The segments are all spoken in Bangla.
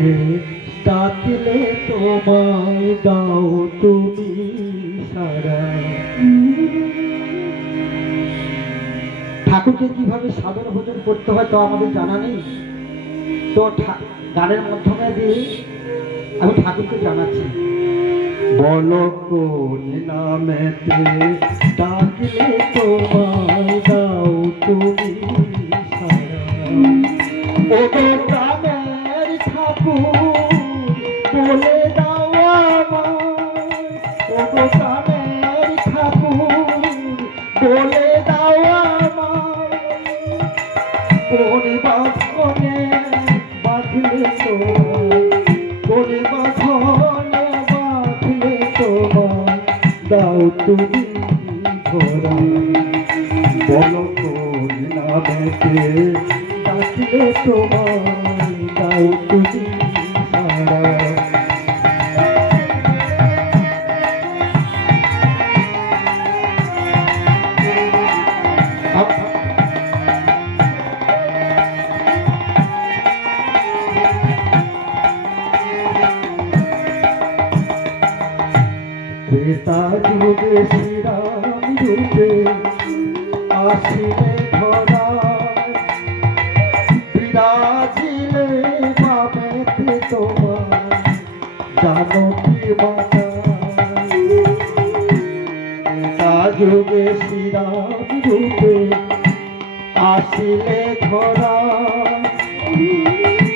নামেতে ডাকলে তোমায় দাও তুমি সারা। ঠাকুরকে কিভাবে সাধন ভোজন করতে হয় তো আমাদের জানা নেই, তো গানের মাধ্যমে দিয়ে আমি ঠাকুরকে জানাচ্ছি। বলো কোন নামেতে ডাকলে তোমায় দাও তুমি সারা। ও গো প্রাণের ঠাকুর বলে দাও আমায়, ও গো প্রাণের ঠাকুর বলে দাও আমায়, কোন বাঁধনে বাঁধলে তোমায়, কোন বাঁধনে বাঁধলে তোমায় দাও তুমি ধরা। বলো কোন নামেতে ডাকলে তোমায় দাও তুমি সারা। ত্রেতা যুগে শ্রীরাম রূপে আসিলে ধরায়, বিরাজিলে বামেতে তোমার জানকী মাতা। ত্রেতা যুগে শ্রীরাম রূপে আসিলে ধরায়,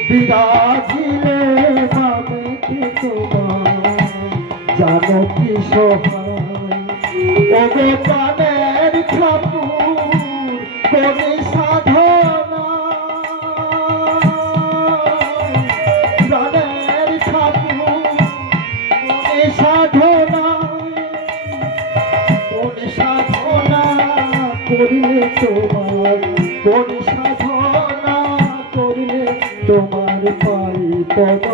বিরাজিলে বামেতে তোমার জানকী সহায়। ও গো প্রাণের ঠাকুর কোন সাধনা, প্রাণের ঠাকুর কোন সাধনা, কোন সাধনা করিলে তোমার, কোন সাধনা করিলে তোমার পাই পদ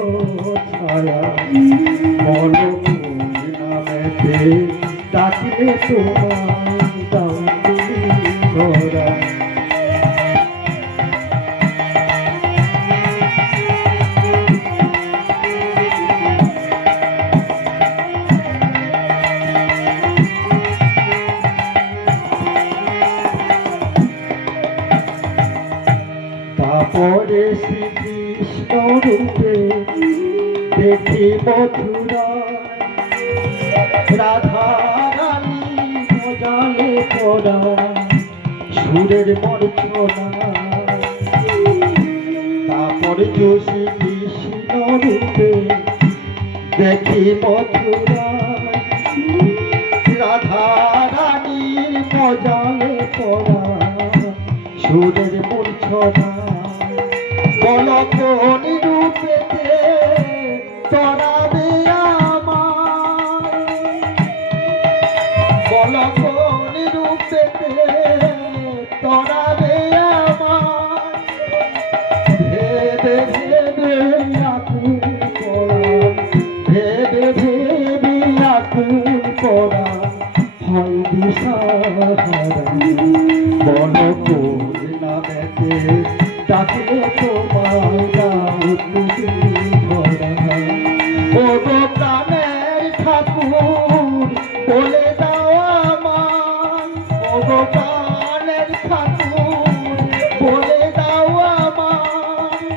ছায়া। বলো নামেতে ডাকলে তোমায় দাও তুমি ধরা। তারপরে শ্রীকৃষ্ণ রূপে দেখি মথুরা, রাধা রানী মজালে পড়া সুরের মর্চনা। তারপরে শ্রীকৃষ্ণ রূপে দেখি মথুরা, রাধা রানীর মজালে পড়া সুরের মূর্ছনা। বলো কোন রূপেতে তরাবে আমায়, বলো কোন রূপেতে তরাবে আমায়, ভেবে ভেবে আকুল পড়া, ভেবে ভেবে আকুল পড়া হয় দিশাহারা। বলো কোন নামেতে ডাকলে তোমায় দাও তুমি ধরা। ও গো প্রাণের ঠাকুর বলে দাও আমায়, ও গো প্রাণের ঠাকুর বলে দাও আমায়,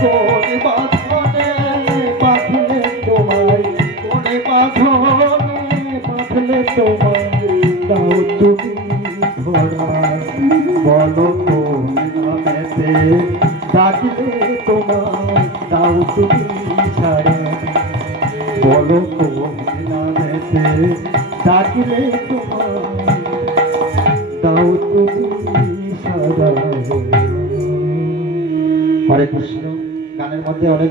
কোন বাঁধনে বাঁধলে তোমায়, কোন বাঁধনে বাঁধলে তোমায় দাও তুমি ধরা। বলো কোন নামেতে ডাকলে তোমায় দাও তুমি সারা। বলো কোন নামেতে ডাকলে তোমায় দাও তুমি সারা। হরে কৃষ্ণ। গানের মধ্যে অনেক